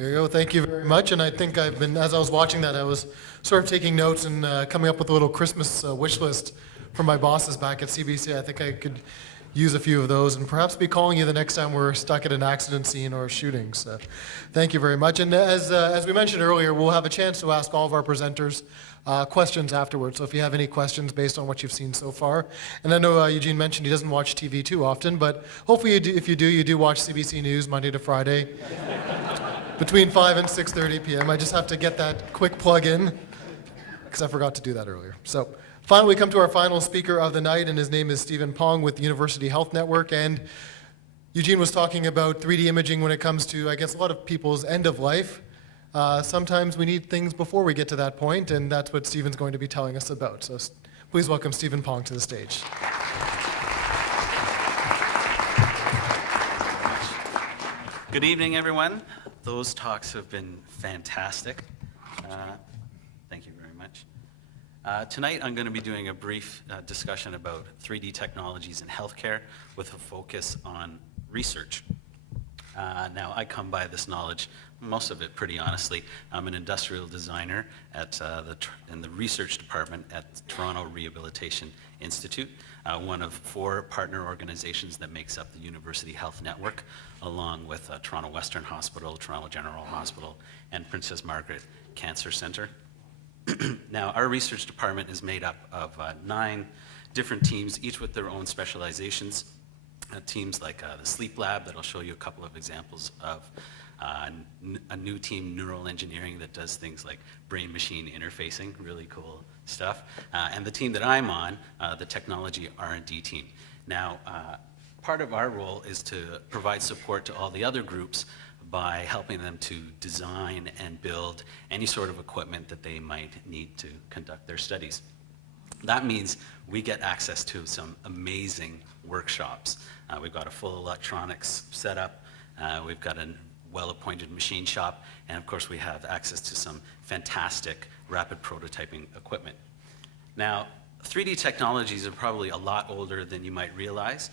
There you go. Thank you very much. And I think as I was watching that, I was sort of taking notes and coming up with a little Christmas wish list for my bosses back at CBC. I think I could use a few of those and perhaps be calling you the next time we're stuck at an accident scene or a shooting. So thank you very much. And as we mentioned earlier, we'll have a chance to ask all of our presenters questions afterwards. So if you have any questions based on what you've seen so far. And I know Eugene mentioned he doesn't watch TV too often, but hopefully if you do watch CBC News Monday to Friday between 5 and 6:30 p.m. I just have to get that quick plug in because I forgot to do that earlier. So finally, we come to our final speaker of the night, and his name is Steve Pong with the University Health Network. And Eugene was talking about 3D imaging when it comes to, I guess, a lot of people's end of life. Sometimes we need things before we get to that point, and that's what Stephen's going to be telling us about. So please welcome Steve Pong to the stage. Good evening, everyone. Those talks have been fantastic. Thank you very much. Tonight, I'm going to be doing a brief discussion about 3D technologies in healthcare with a focus on research. Now, I come by this knowledge, most of it pretty honestly. I'm an industrial designer in the research department at the Toronto Rehabilitation Institute, one of 4 partner organizations that makes up the University Health Network, along with Toronto Western Hospital, Toronto General Hospital, and Princess Margaret Cancer Centre. Now, our research department is made up of 9 different teams, each with their own specializations. Teams like the sleep lab that I'll show you a couple of examples of, a new team, neural engineering, that does things like brain-machine interfacing, really cool stuff, and the team that I'm on, the technology R&D team. Now, part of our role is to provide support to all the other groups by helping them to design and build any sort of equipment that they might need to conduct their studies. That means we get access to some amazing workshops. We've got a full electronics setup, we've got a well-appointed machine shop, and of course we have access to some fantastic rapid prototyping equipment. Now, 3D technologies are probably a lot older than you might realize.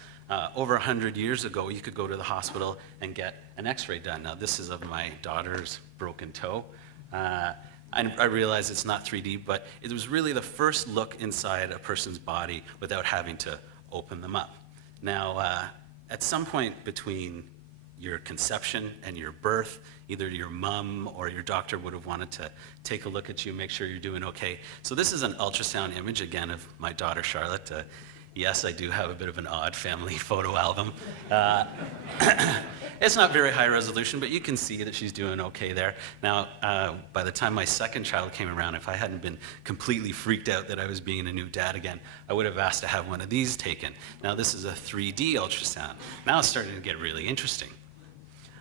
Over 100 years ago, you could go to the hospital and get an x-ray done. Now, this is of my daughter's broken toe. I realize it's not 3D, but it was really the first look inside a person's body without having to open them up. Now, at some point between your conception and your birth, either your mom or your doctor would have wanted to take a look at you, make sure you're doing okay. So this is an ultrasound image, again, of my daughter, Charlotte. Yes, I do have a bit of an odd family photo album. It's not very high resolution, but you can see that she's doing okay there. Now, by the time my second child came around, if I hadn't been completely freaked out that I was being a new dad again, I would have asked to have one of these taken. Now, this is a 3D ultrasound. Now it's starting to get really interesting.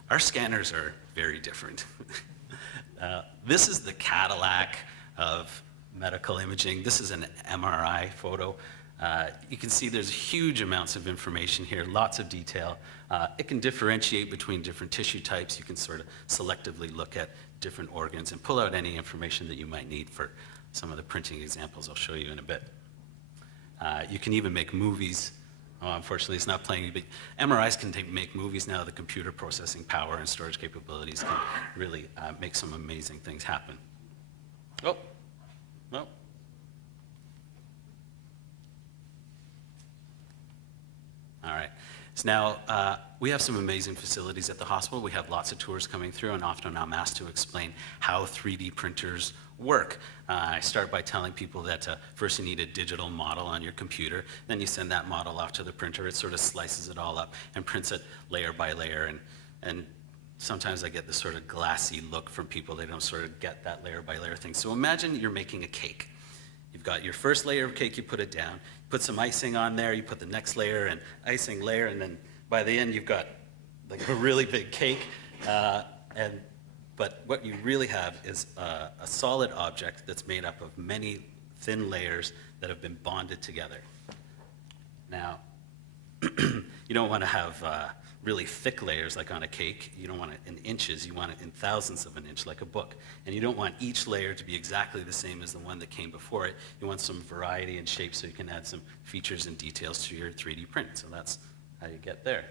Our scanners are very different. This is the Cadillac of medical imaging. This is an MRI photo. You can see there's huge amounts of information here, lots of detail. It can differentiate between different tissue types. You can sort of selectively look at different organs and pull out any information that you might need for some of the printing examples I'll show you in a bit. You can even make movies. Oh, unfortunately, it's not playing, but MRIs can make movies now. The computer processing power and storage capabilities can really make some amazing things happen. Oh, well. All right. So now, we have some amazing facilities at the hospital. We have lots of tours coming through, and often I'm asked to explain how 3D printers work. I start by telling people that first you need a digital model on your computer, then you send that model off to the printer. It sort of slices it all up and prints it layer by layer, and sometimes I get this sort of glassy look from people. They don't sort of get that layer by layer thing. So imagine you're making a cake. You've got your first layer of cake, you put it down, put some icing on there, you put the next layer and icing layer, and then by the end you've got like a really big cake. But what you really have is a solid object that's made up of many thin layers that have been bonded together. Now, you don't want to have really thick layers like on a cake. You don't want it in inches, you want it in thousandths of an inch like a book. And you don't want each layer to be exactly the same as the one that came before it. You want some variety in shape so you can add some features and details to your 3D print. So that's how you get there.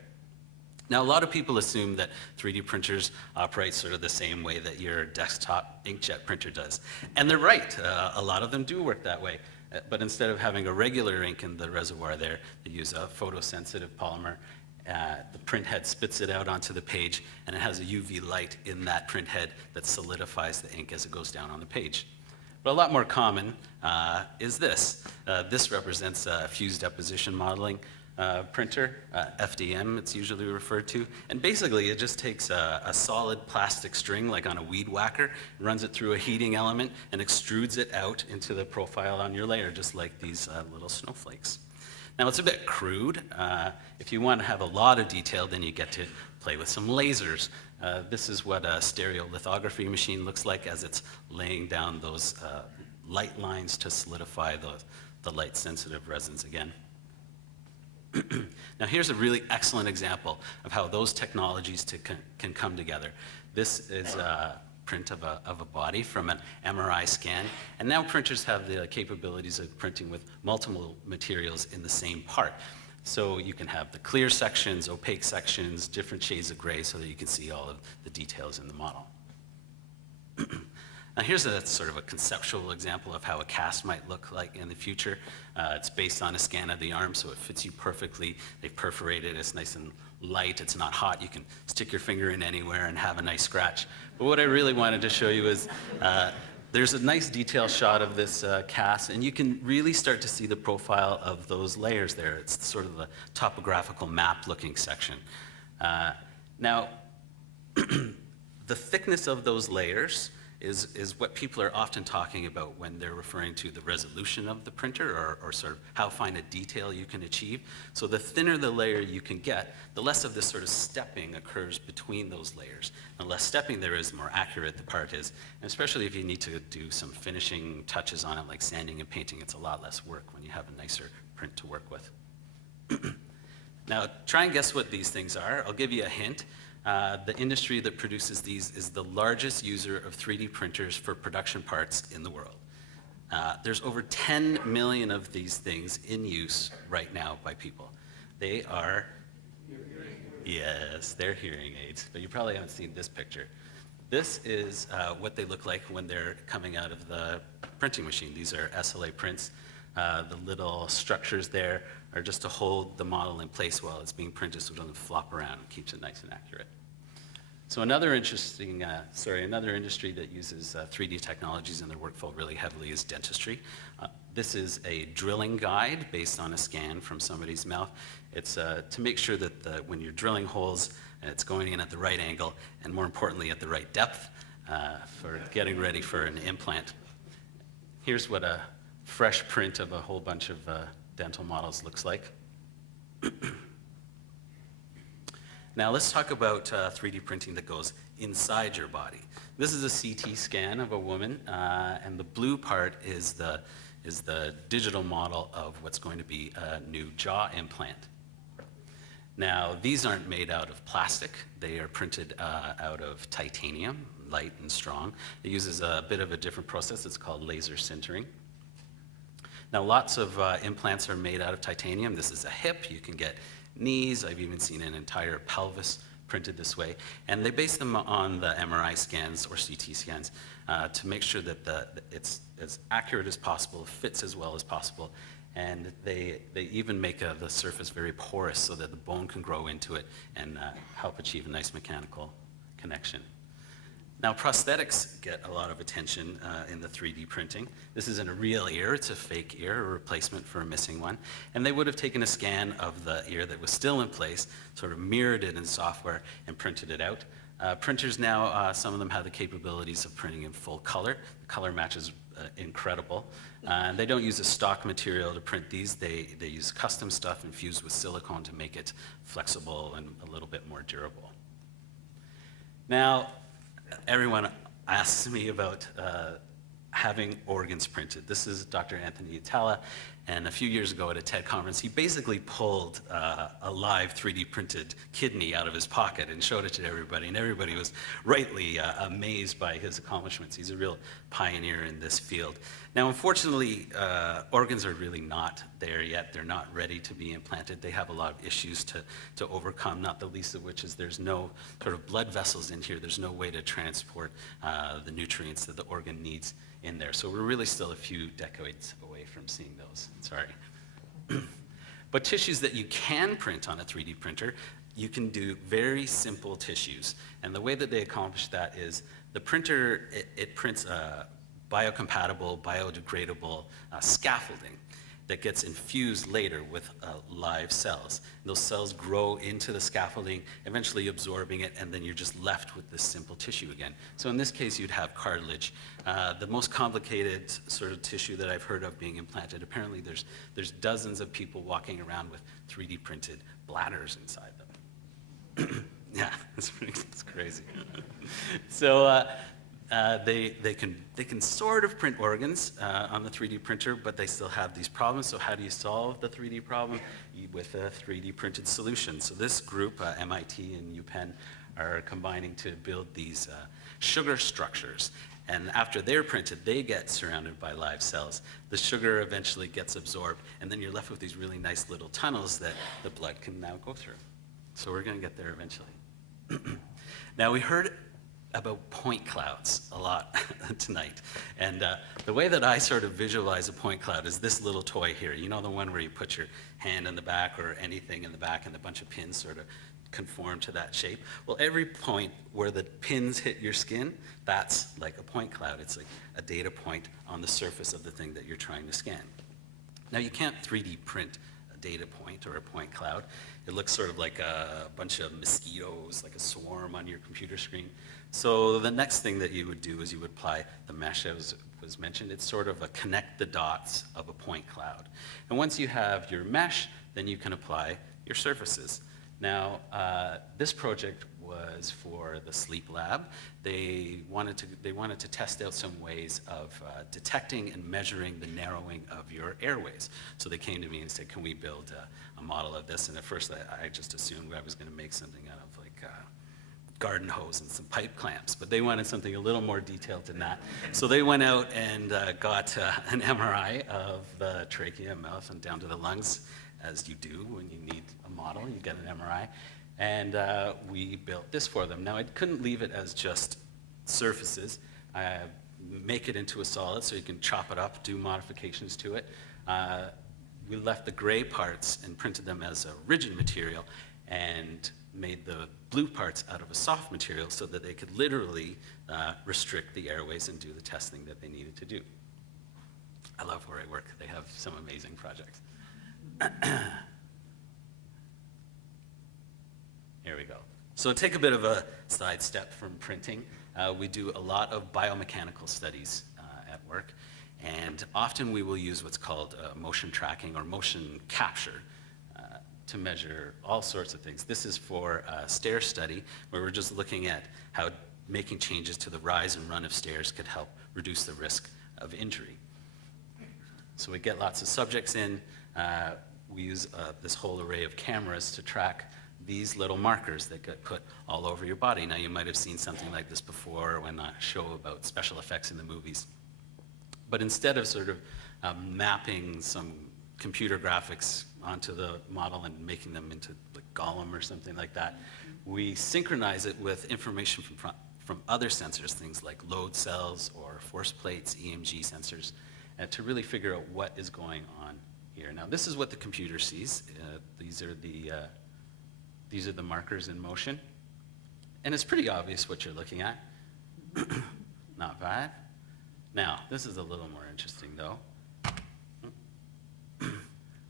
Now, a lot of people assume that 3D printers operate sort of the same way that your desktop inkjet printer does. And they're right. A lot of them do work that way. But instead of having a regular ink in the reservoir there, they use a photosensitive polymer. The print head spits it out onto the page, and it has a UV light in that print head that solidifies the ink as it goes down on the page. But a lot more common is this. This represents fused deposition modeling printer, FDM it's usually referred to. And basically it just takes a solid plastic string like on a weed whacker, runs it through a heating element and extrudes it out into the profile on your layer, just like these little snowflakes. Now it's a bit crude. If you want to have a lot of detail, then you get to play with some lasers. This is what a stereolithography machine looks like as it's laying down those light lines to solidify the light-sensitive resins again. Now here's a really excellent example of how those technologies can come together. This is a print of a body from an MRI scan, and now printers have the capabilities of printing with multiple materials in the same part. So you can have the clear sections, opaque sections, different shades of gray so that you can see all of the details in the model. Now here's a sort of a conceptual example of how a cast might look like in the future. It's based on a scan of the arm, so it fits you perfectly. They've perforated, it's nice and light, it's not hot. You can stick your finger in anywhere and have a nice scratch. But what I really wanted to show you is there's a nice detail shot of this cast, and you can really start to see the profile of those layers there. It's sort of the topographical map looking section. Now, the thickness of those layers is what people are often talking about when they're referring to the resolution of the printer or sort of how fine a detail you can achieve. So the thinner the layer you can get, the less of this sort of stepping occurs between those layers. The less stepping there is, the more accurate the part is. And especially if you need to do some finishing touches on it like sanding and painting, it's a lot less work when you have a nicer print to work with. Now, try and guess what these things are. I'll give you a hint. The industry that produces these is the largest user of 3D printers for production parts in the world. There's over 10 million of these things in use right now by people. They are, yes, they're hearing aids, but you probably haven't seen this picture. This is what they look like when they're coming out of the printing machine. These are SLA prints. The little structures there are just to hold the model in place while it's being printed so it doesn't flop around and keeps it nice and accurate. So another industry that uses 3D technologies in their workflow really heavily is dentistry. This is a drilling guide based on a scan from somebody's mouth. It's to make sure that when you're drilling holes, it's going in at the right angle and more importantly at the right depth for getting ready for an implant. Here's what a fresh print of a whole bunch of dental models looks like. Now let's talk about 3D printing that goes inside your body. This is a CT scan of a woman, and the blue part is the digital model of what's going to be a new jaw implant. Now these aren't made out of plastic, they are printed out of titanium, light and strong. It uses a bit of a different process, it's called laser sintering. Now lots of implants are made out of titanium. This is a hip, you can get knees, I've even seen an entire pelvis printed this way. And they base them on the MRI scans or CT scans to make sure that it's as accurate as possible, fits as well as possible. And they even make the surface very porous so that the bone can grow into it and help achieve a nice mechanical connection. Now, prosthetics get a lot of attention in the 3D printing. This isn't a real ear, it's a fake ear, a replacement for a missing one. And they would have taken a scan of the ear that was still in place, sort of mirrored it in software, and printed it out. Printers now, some of them have the capabilities of printing in full color. The color match is incredible. They don't use a stock material to print these. They use custom stuff infused with silicone to make it flexible and a little bit more durable. Now, everyone asks me about having organs printed. This is Dr. Anthony Utala, And a few years ago at a TED conference, he basically pulled a live 3D printed kidney out of his pocket and showed it to everybody. And everybody was rightly amazed by his accomplishments. He's a real pioneer in this field. Now, unfortunately, organs are really not there yet. They're not ready to be implanted. They have a lot of issues to overcome, not the least of which is there's no sort of blood vessels in here. There's no way to transport the nutrients that the organ needs in there. So we're really still a few decades away from seeing those. Sorry. But tissues that you can print on a 3D printer, you can do very simple tissues. And the way that they accomplish that is the printer, it prints biocompatible, biodegradable scaffolding that gets infused later with live cells. Those cells grow into the scaffolding, eventually absorbing it, and then you're just left with this simple tissue again. So in this case, you'd have cartilage. The most complicated sort of tissue that I've heard of being implanted, apparently there's dozens of people walking around with 3D printed bladders inside them. Yeah, it's crazy. So they can sort of print organs on the 3D printer, but they still have these problems. So how do you solve the 3D problem? With a 3D printed solution. So this group, MIT and UPenn, are combining to build these sugar structures. And after they're printed, they get surrounded by live cells. The sugar eventually gets absorbed, and then you're left with these really nice little tunnels that the blood can now go through. So we're going to get there eventually. Now, we heard about point clouds a lot tonight. And the way that I sort of visualize a point cloud is this little toy here. You know, the one where you put your hand in the back or anything in the back and a bunch of pins sort of conform to that shape. Well, every point where the pins hit your skin, that's like a point cloud. It's like a data point on the surface of the thing that you're trying to scan. Now, you can't 3D print a data point or a point cloud. It looks sort of like a bunch of mosquitoes, like a swarm on your computer screen. So the next thing that you would do is you would apply the mesh, as was mentioned. It's sort of a connect the dots of a point cloud. And once you have your mesh, then you can apply your surfaces. Now, this project was for the sleep lab. They wanted to test out some ways of detecting and measuring the narrowing of your airways. So they came to me and said, can we build a model of this? And at first I just assumed I was going to make something out of like garden hose and some pipe clamps, but they wanted something a little more detailed than that. So they went out and got an MRI of the trachea, mouth, and down to the lungs, as you do when you need a model. You get an MRI. And we built this for them. Now, I couldn't leave it as just surfaces. Make it into a solid so you can chop it up, do modifications to it. We left the gray parts and printed them as a rigid material and made the blue parts out of a soft material so that they could literally restrict the airways and do the testing that they needed to do. I love where I work. They have some amazing projects. Here we go. So take a bit of a sidestep from printing. We do a lot of biomechanical studies at work, and often we will use what's called motion tracking or motion capture to measure all sorts of things. This is for a stair study where we're just looking at how making changes to the rise and run of stairs could help reduce the risk of injury. So we get lots of subjects in. We use this whole array of cameras to track these little markers that get put all over your body. Now, you might have seen something like this before when I show about special effects in the movies. But instead of sort of mapping some computer graphics onto the model and making them into like Gollum or something like that, we synchronize it with information from other sensors, things like load cells or force plates, EMG sensors, to really figure out what is going on here. Now, this is what the computer sees. These are the markers in motion. And it's pretty obvious what you're looking at. Not bad. Now, this is a little more interesting, though.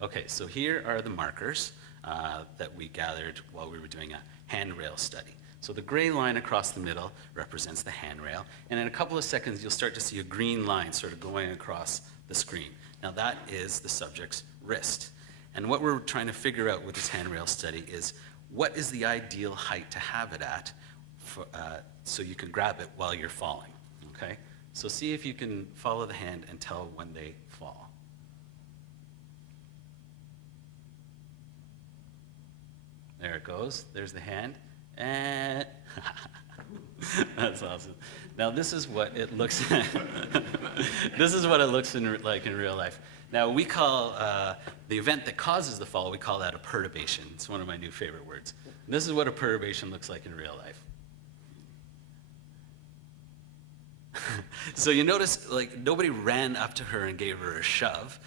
Okay, so here are the markers that we gathered while we were doing a handrail study. So the gray line across the middle represents the handrail, and in a couple of seconds, you'll start to see a green line sort of going across the screen. Now, that is the subject's wrist. And what we're trying to figure out with this handrail study is what is the ideal height to have it at so you can grab it while you're falling, okay? So see if you can follow the hand and tell when they fall. There it goes. There's the hand. And that's awesome. Now this is what it looks this is what it looks like in real life. Now we call the event that causes the fall, we call that a perturbation. It's one of my new favorite words. This is what a perturbation looks like in real life. So you notice, like, nobody ran up to her and gave her a shove.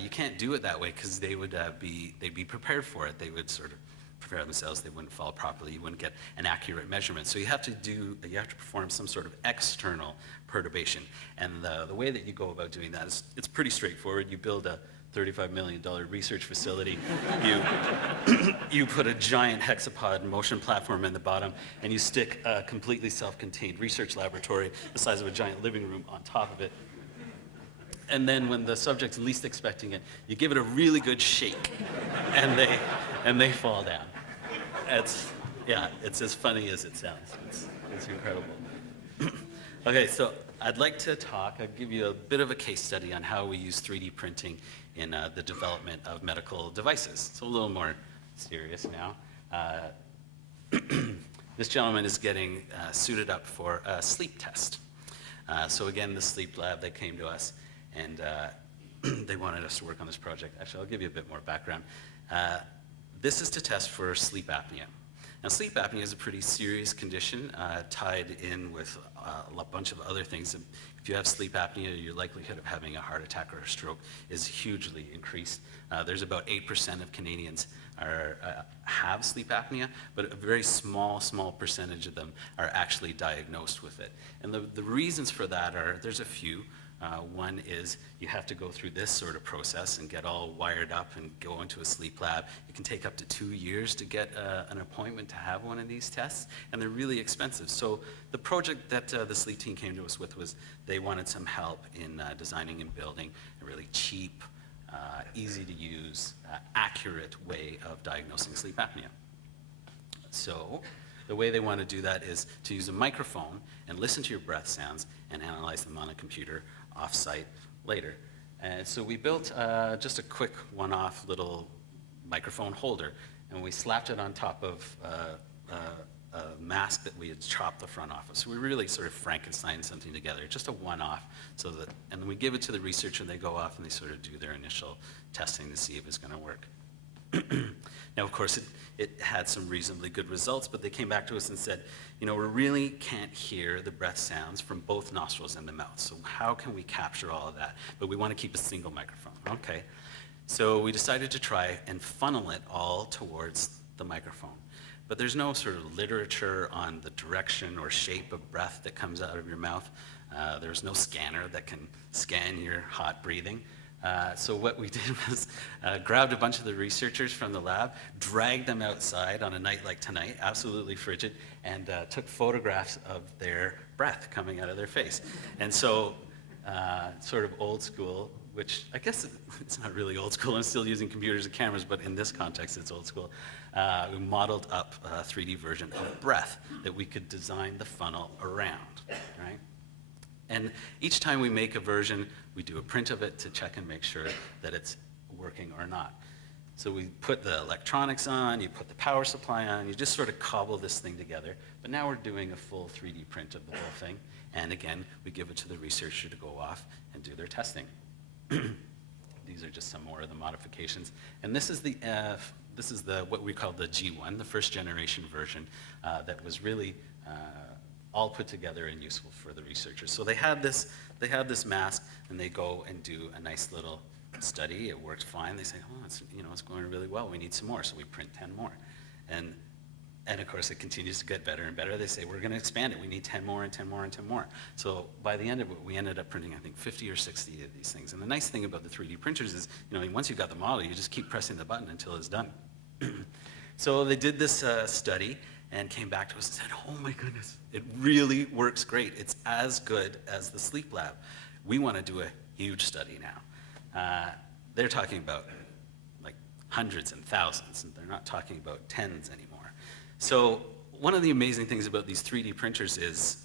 You can't do it that way because they'd be prepared for it. They would sort of prepare themselves. They wouldn't fall properly. You wouldn't get an accurate measurement. So you have to perform some sort of external perturbation. And the way that you go about doing that is it's pretty straightforward. You build a $35 million research facility. You put a giant hexapod motion platform in the bottom, and you stick a completely self-contained research laboratory the size of a giant living room on top of it. And then when the subject's least expecting it, you give it a really good shake, and they fall down. It's as funny as it sounds. It's incredible. Okay, so I'd like to I'll give you a bit of a case study on how we use 3D printing in the development of medical devices. It's a little more serious now. This gentleman is getting suited up for a sleep test. So again, the sleep lab, they came to us, and they wanted us to work on this project. Actually, I'll give you a bit more background. This is to test for sleep apnea. Now, sleep apnea is a pretty serious condition tied in with a bunch of other things. If you have sleep apnea, your likelihood of having a heart attack or a stroke is hugely increased. There's about 8% of Canadians have sleep apnea, but a very small percentage of them are actually diagnosed with it. And the reasons for that there's a few. One is you have to go through this sort of process and get all wired up and go into a sleep lab. It can take up to 2 years to get an appointment to have one of these tests, and they're really expensive. So the project that the sleep team came to us with was they wanted some help in designing and building a really cheap, easy to use, accurate way of diagnosing sleep apnea. So the way they want to do that is to use a microphone and listen to your breath sounds and analyze them on a computer off-site later. And so we built just a quick one-off little microphone holder, and we slapped it on top of a mask that we had chopped the front off of. So we really sort of Frankensteined something together, just a one-off, and then we give it to the researcher, and they go off and they sort of do their initial testing to see if it's going to work. Now, of course, it had some reasonably good results, but they came back to us and said, we really can't hear the breath sounds from both nostrils and the mouth. So how can we capture all of that? But we want to keep a single microphone. Okay. So we decided to try and funnel it all towards the microphone. But there's no sort of literature on the direction or shape of breath that comes out of your mouth. There's no scanner that can scan your hot breathing. So what we did was grabbed a bunch of the researchers from the lab, dragged them outside on a night like tonight, absolutely frigid, and took photographs of their breath coming out of their face. And so, sort of old school, which I guess it's not really old school, I'm still using computers and cameras, but in this context it's old school. We modeled up a 3D version of breath that we could design the funnel around, right? And each time we make a version, we do a print of it to check and make sure that it's working or not. So we put the electronics on, you put the power supply on, you just sort of cobble this thing together. But now we're doing a full 3D print of the whole thing. And again, we give it to the researcher to go off and do their testing. These are just some more of the modifications. And this is what we call the G1, the first generation version that was really all put together and useful for the researchers. So they had this mask, and they go and do a nice little study. It worked fine. They say, oh, it's going really well. We need some more. So we print 10 more. And of course, it continues to get better and better. They say, we're going to expand it. We need 10 more and 10 more and 10 more. So by the end of it, we ended up printing, I think, 50 or 60 of these things. And the nice thing about the 3D printers is, once you've got the model, you just keep pressing the button until it's done. So they did this study and came back to us and said, oh my goodness, it really works great. It's as good as the sleep lab. We want to do a huge study now. They're talking about like hundreds and thousands, and they're not talking about tens anymore. So one of the amazing things about these 3D printers is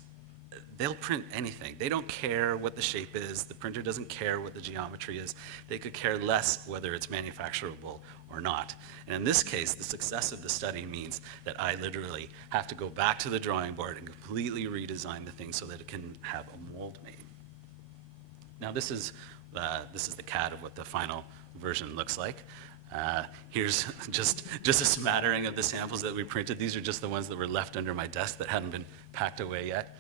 they'll print anything. They don't care what the shape is. The printer doesn't care what the geometry is. They could care less whether it's manufacturable or not. And in this case, the success of the study means that I literally have to go back to the drawing board and completely redesign the thing so that it can have a mold made. Now this is the CAD of what the final version looks like. Here's just a smattering of the samples that we printed. These are just the ones that were left under my desk that hadn't been packed away yet.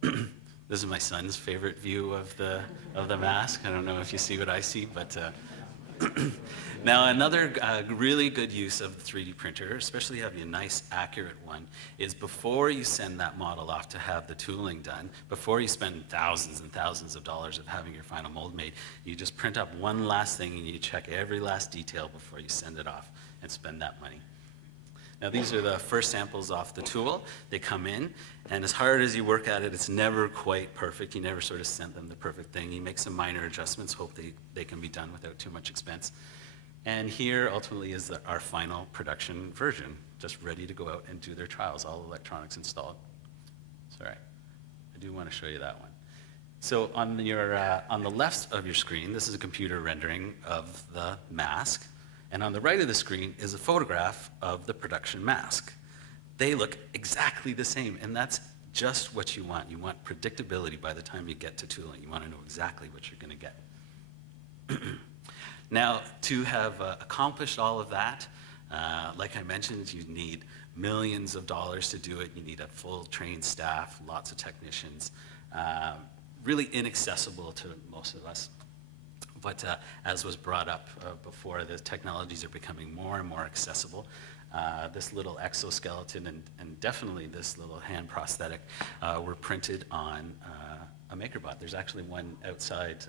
This is my son's favorite view of the mask. I don't know if you see what I see, but now another really good use of the 3D printer, especially having a nice accurate one, is before you send that model off to have the tooling done, before you spend thousands and thousands of dollars of having your final mold made, you just print up one last thing and you check every last detail before you send it off and spend that money. Now these are the first samples off the tool. They come in, and as hard as you work at it, it's never quite perfect. You never sort of sent them the perfect thing. You make some minor adjustments, hope they can be done without too much expense. And here ultimately is our final production version, just ready to go out and do their trials, all electronics installed. Sorry, I do want to show you that one. So on the left of your screen, this is a computer rendering of the mask. And on the right of the screen is a photograph of the production mask. They look exactly the same, and that's just what you want. You want predictability by the time you get to tooling. You want to know exactly what you're going to get. Now, to have accomplished all of that, like I mentioned, you need millions of dollars to do it. You need a full trained staff, lots of technicians, really inaccessible to most of us. But as was brought up before, the technologies are becoming more and more accessible. This little exoskeleton and definitely this little hand prosthetic were printed on a MakerBot. There's actually one outside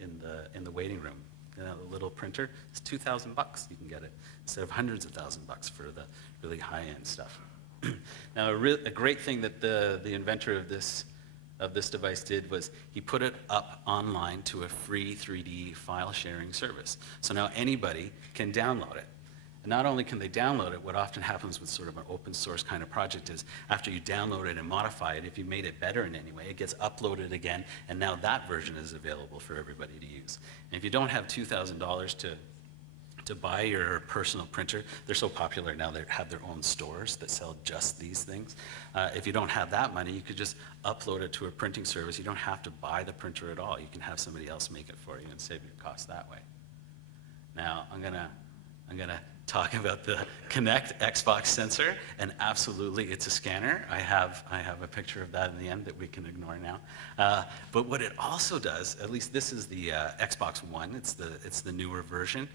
in the waiting room. You know, the little printer, it's $2,000 you can get it, instead of hundreds of $1,000s for the really high-end stuff. Now, a great thing that the inventor of this device did was he put it up online to a free 3D file sharing service. So now anybody can download it. And not only can they download it, what often happens with sort of an open source kind of project is after you download it and modify it, if you made it better in any way, it gets uploaded again, and now that version is available for everybody to use. And if you don't have $2,000 to buy your personal printer, they're so popular now they have their own stores that sell just these things. If you don't have that money, you could just upload it to a printing service. You don't have to buy the printer at all. You can have somebody else make it for you and save your cost that way. Now, I'm gonna talk about the Kinect Xbox sensor, and absolutely it's a scanner. I have a picture of that in the end that we can ignore now. But what it also does, at least this is the Xbox One, it's the newer version.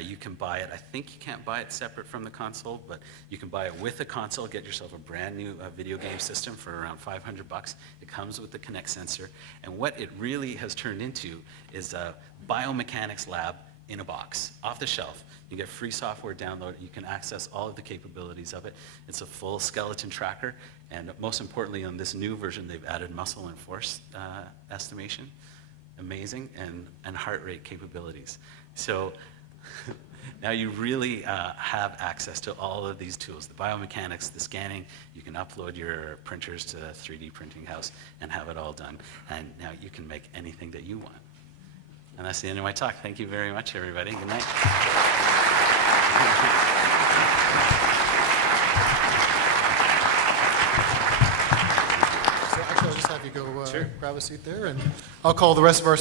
You can buy it, I think you can't buy it separate from the console, but you can buy it with the console, get yourself a brand new video game system for around $500. It comes with the Kinect sensor, and what it really has turned into is a biomechanics lab in a box, off the shelf. You get free software download, you can access all of the capabilities of it. It's a full skeleton tracker, and most importantly on this new version, they've added muscle and force estimation, amazing, and heart rate capabilities. So now you really have access to all of these tools, the biomechanics, the scanning. You can upload your printers to a 3D printing house and have it all done. And now you can make anything that you want. And that's the end of my talk. Thank you very much, everybody. Good night. So actually, I'll just have you go Sure. grab a seat there, and I'll call the rest of our